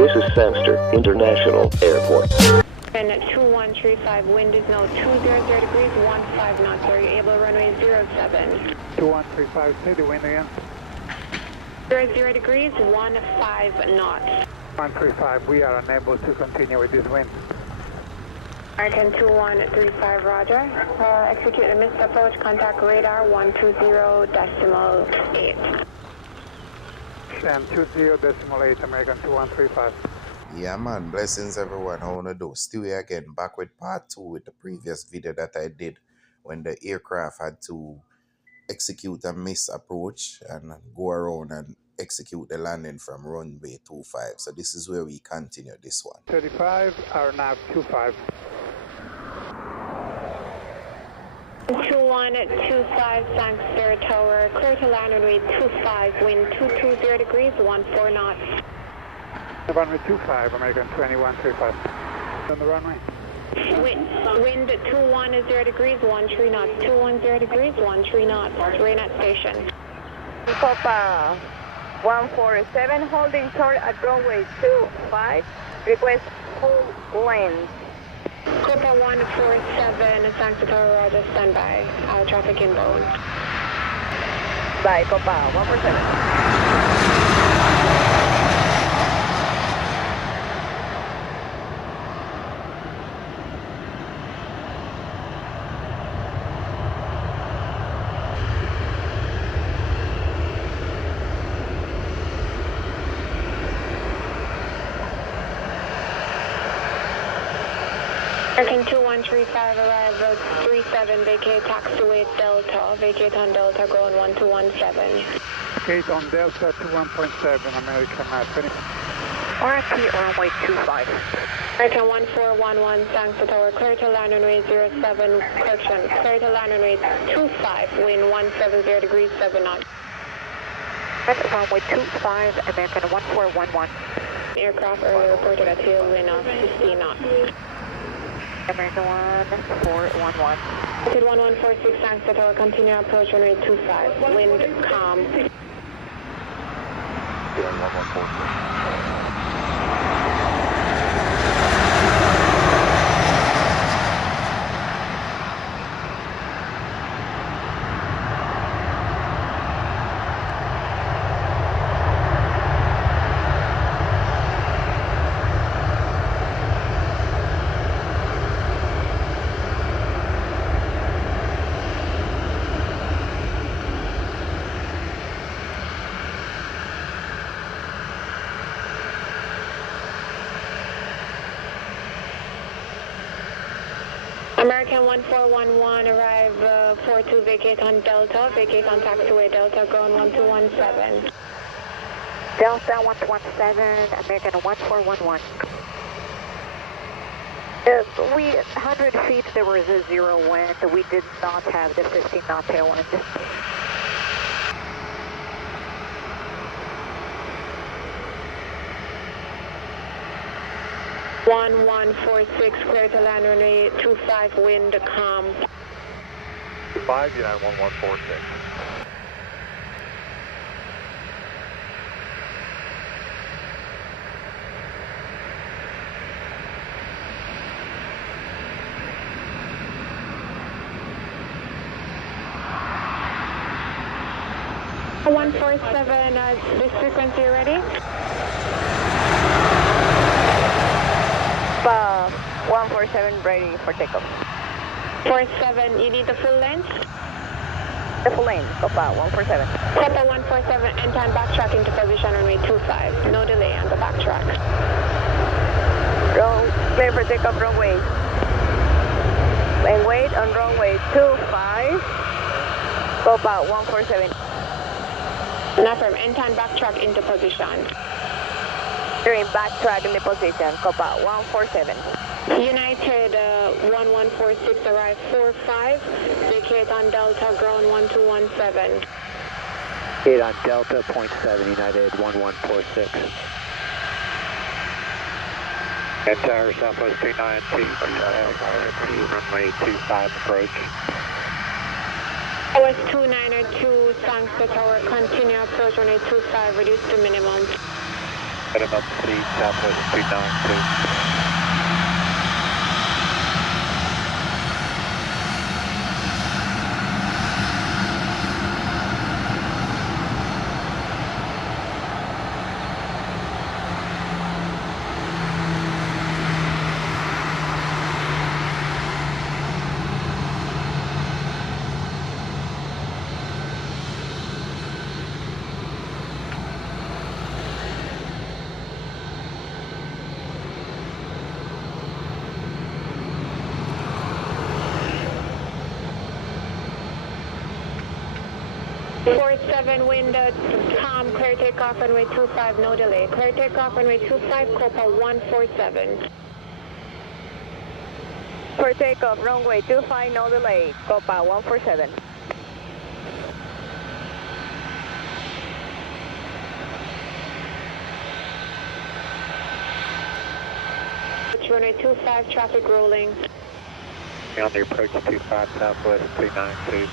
This is Sangster International Airport. And 2135, wind is now 200 degrees, 15 knots. Are you able to runway 07? 2135, say the wind again. 00 degrees, 15 knots. 135, we are unable to continue with this wind. American 2135, roger. Execute a missed approach, contact radar 120.8. And 20.8, American 2135. Yeah man, blessings everyone. How wanna do? Still here again, back with part 2 with the previous video that I did when the aircraft had to execute a miss approach and go around and execute the landing from runway 25. So this is where we continue this one. 35, our nav 25. 2125, Sangster Tower, clear to land runway 25, wind 220 degrees, 14 knots. Runway 25, American 2135. On the runway. Wind 210 degrees, 13 knots. 210 degrees, 13 knots. Raynat station. Copa 147, holding short at runway 25. Request full lane. Copa 147, Sangster Tower, roger, standby. Traffic inbound. Bye, Copa 147. American 2135, arrival 37, vacate taxiway Delta, vacate on Delta, going 1217. Gate on Delta to 1.7, American 20. RFP runway 25. American 1411, Sangster Tower, clear to land runway 07, correction, clear to land runway 25, wind 170 degrees, 7 knots. Runway 25, American 1411. Aircraft earlier reported a tailwind of 15 knots. American 1411. Altitude 1146, Sangster Tower, continue approach runway 25, wind calm. 1146. American 1411, arrive 42, vacate on Delta, vacate on taxiway Delta, ground 1217. Delta 117, American 1411. We 100 feet there was a 0 wind. We did not have the 15 knot tailwind. 1146, clear to land runway 25, wind calm. 5, United 1146. One 147, this frequency ready? 147 ready for takeoff. 47, you need the full length? The full lane, Copa 147. Copa 147, end time backtrack into position runway 25. No delay on the backtrack. Clear for takeoff runway. And wait on runway 25. Copa 147. Not from end time backtrack into position. During backtrack in the position, Copa 147. United 1146, arrive 45, vacate on Delta, ground 1217. Gate on Delta, 0.7, United 1146. Entire Southwest 292, runway 25 approach. OS 292, Sangster Tower, continue approach runway 25, reduce to minimum. Heading up to speed, Southwest 292. Seven wind, calm, clear takeoff, runway 25, no delay. Clear takeoff, runway 25, Copa 147. For takeoff, runway 25, no delay, Copa 147. Runway 25, traffic rolling. On the approach 25, Southwest 292.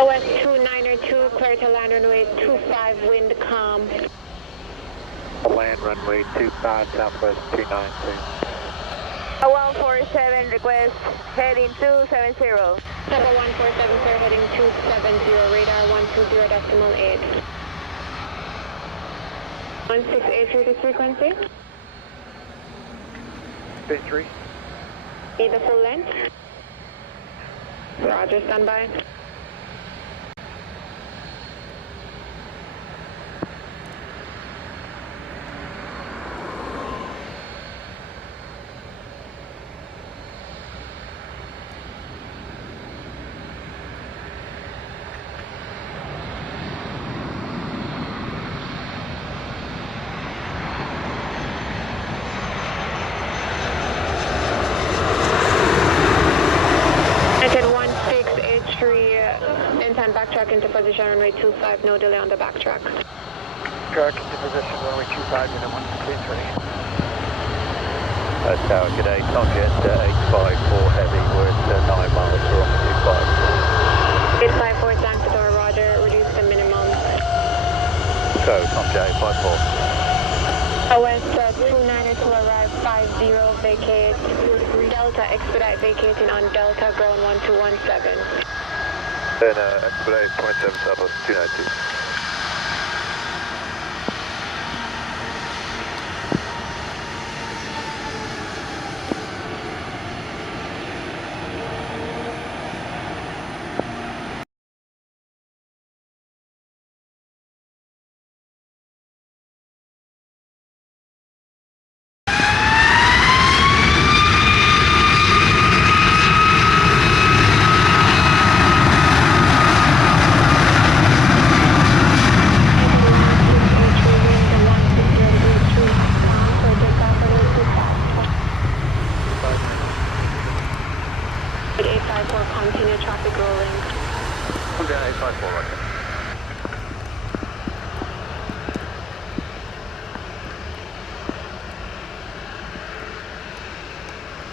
OS 2902, clear to land runway 25, wind calm. Land runway 25, Southwest 292. 147, request heading 270. Number 147, sir, heading 270, radar 120.8. 168 is frequency. Stage 3. Need the full length. Roger, standby. Backtrack into position, runway 25, no delay on the backtrack. Track into position, runway 25, unit 163. Tower, good day, Tomjet 854 heavy, we're at 9 miles, we're on 25. 854, Sanctor, roger, reduce the minimum. So, Tomjet 854. OS 292 arrive, 50, vacate. Delta, expedite vacating on Delta, ground 1217. Then expedite 27 Southwest 292. Continue traffic rolling. Okay, 854, right.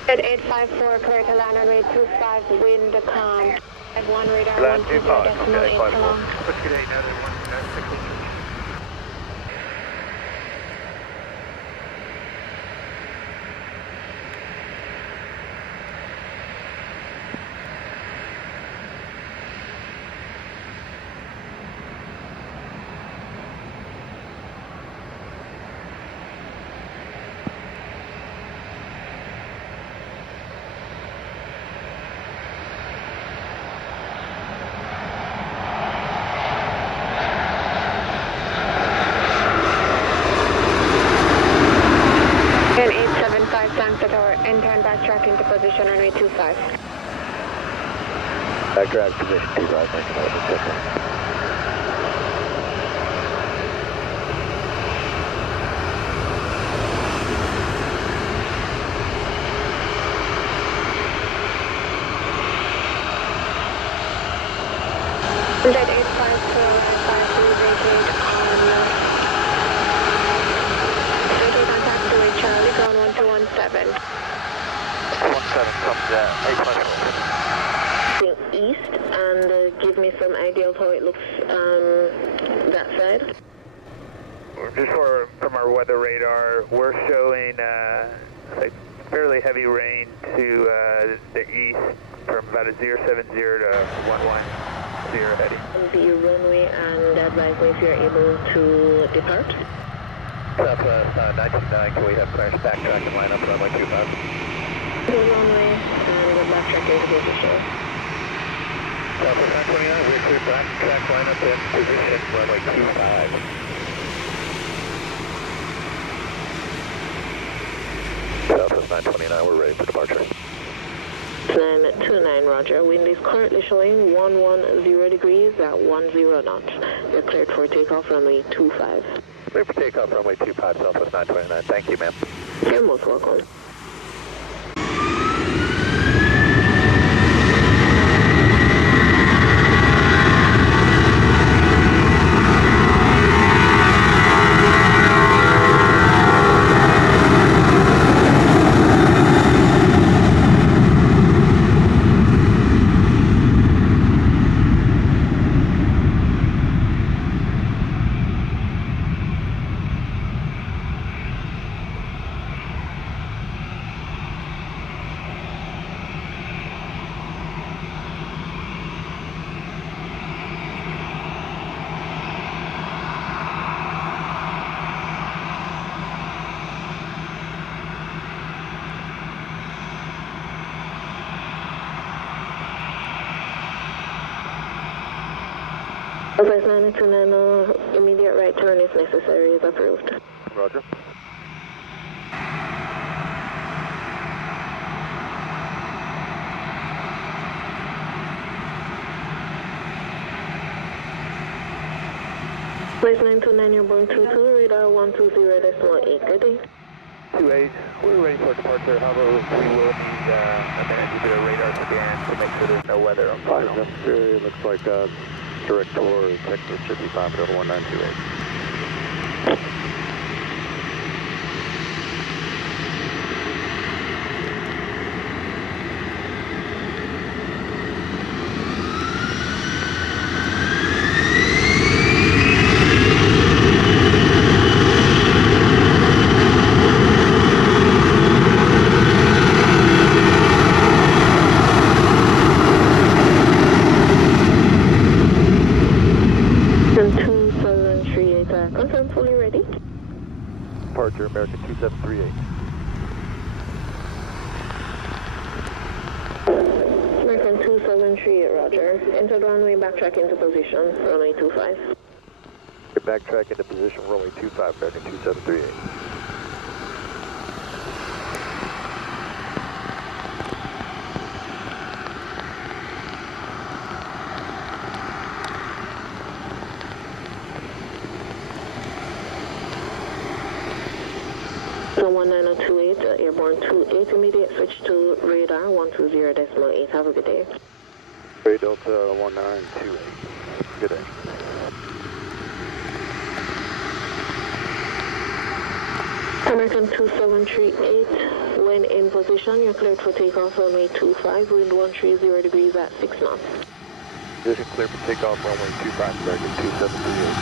At 854, clear to land runway 25, wind calm. At 1 radar, Land 120.8 long. Whiskey 8, noted 163. Thanks to tower. Enter and backtrack into position runway 25. Backtrack position 25, thanks for that. Jet 854 vacate on taxiway Charlie, ground 1217. 17 comes 854. East and give me some idea of how it looks that side. Just from our weather radar, we're showing like fairly heavy rain to the east from about a 070 to 110 heading. The runway and advise me if you're able to depart. Southwest 929, can we have clearance backtrack and line up runway 25? The runway and backtrack into position. Southwest 929, we're clear backtrack line up in position runway 25. Southwest 929, we're ready for departure. 929, roger. Wind is currently showing 110 degrees at 10 knots. You're cleared for takeoff runway 25. Clear for takeoff runway 25, Southwest 929. Thank you, ma'am. You're most welcome. Southwest 929, immediate right turn if necessary is approved. Roger. Southwest 929, you're born 22, radar 120.8, good day. 28, we're ready for departure. However, we will need a minute to do a radar scan to make sure there's no weather on final. Necessary, looks like direct tour, Texas should be fine, but 1928. Departure American 2738. American 2738, roger. Enter the runway, backtrack into position, runway 25. Backtrack into position, runway 25, American 2738. So 19028, airborne 28, immediate switch to radar 120.8. Have a good day. Ray Delta 1928. Good day. American 2738, when in position, you're cleared for takeoff runway 25, wind 130 degrees at 6 knots. Position clear for takeoff runway 25, American 2738.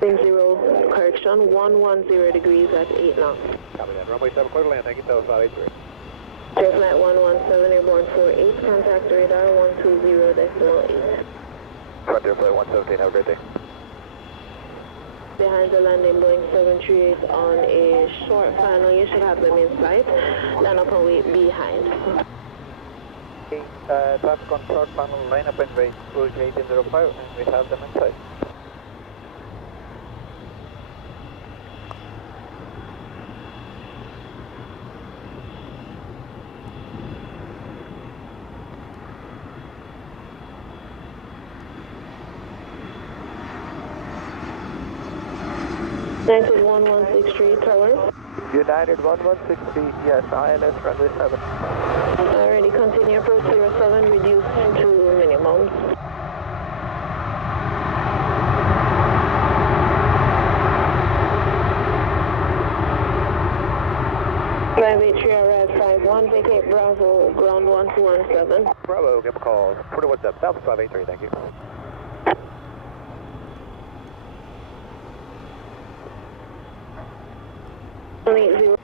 0, correction, 110 degrees at 8 knots. Copy that. Runway 7, clear to land. Thank you, Takeoff 83. Jet flight 117, airborne 48, contact radar 120.8. Frontier flight 117, have a great day. Behind the landing, Boeing 738 on a short final. You should have them in sight. Line up and wait behind. Okay, traffic on short panel, line up and wait, Rouge 1805, and we have them in sight. United 1163 Tower. United 1163, yes, ILS runway 7. Already continue approach 07, reduced to minimum. Flight 83 arrived 51, vacate Bravo, ground 1217. Bravo, give a call. 41 South 583, thank you. Zero.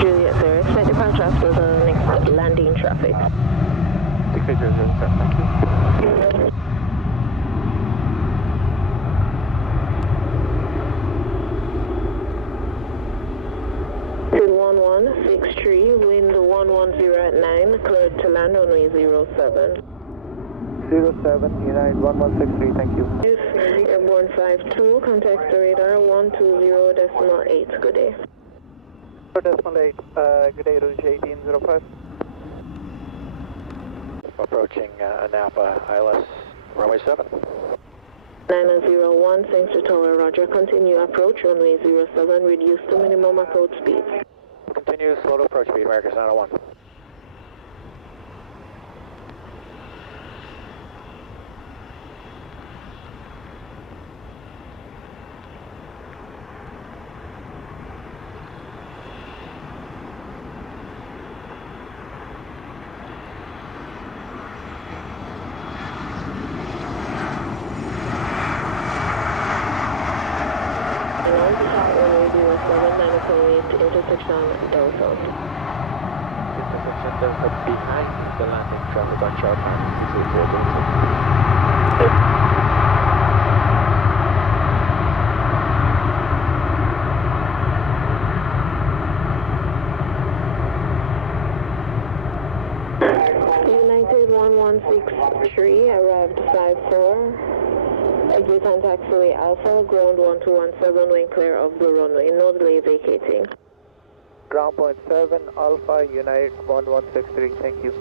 Juliet there. Expect departure after the next landing traffic. 680, thank you. Field 1163, wind 110 at 9, cleared to land runway 07. 07, United 1163, thank you. Airborne 52, contact the radar 120.8. Good day. 0.8, good day, Rouge 1805. Approaching Napa, ILS, runway 7. 901, thanks to Tower, roger. Continue approach, runway 07, reduce to minimum approach speed. Continue slow to approach speed, Americas 901. Intersection Delta. Intersection Delta behind the landing traffic on short panel. United 1163 arrived 54. Exit on taxiway Alpha, ground 1217 when clear of the runway. No delay vacating. Ground point 7, Alpha, United 1163, thank you.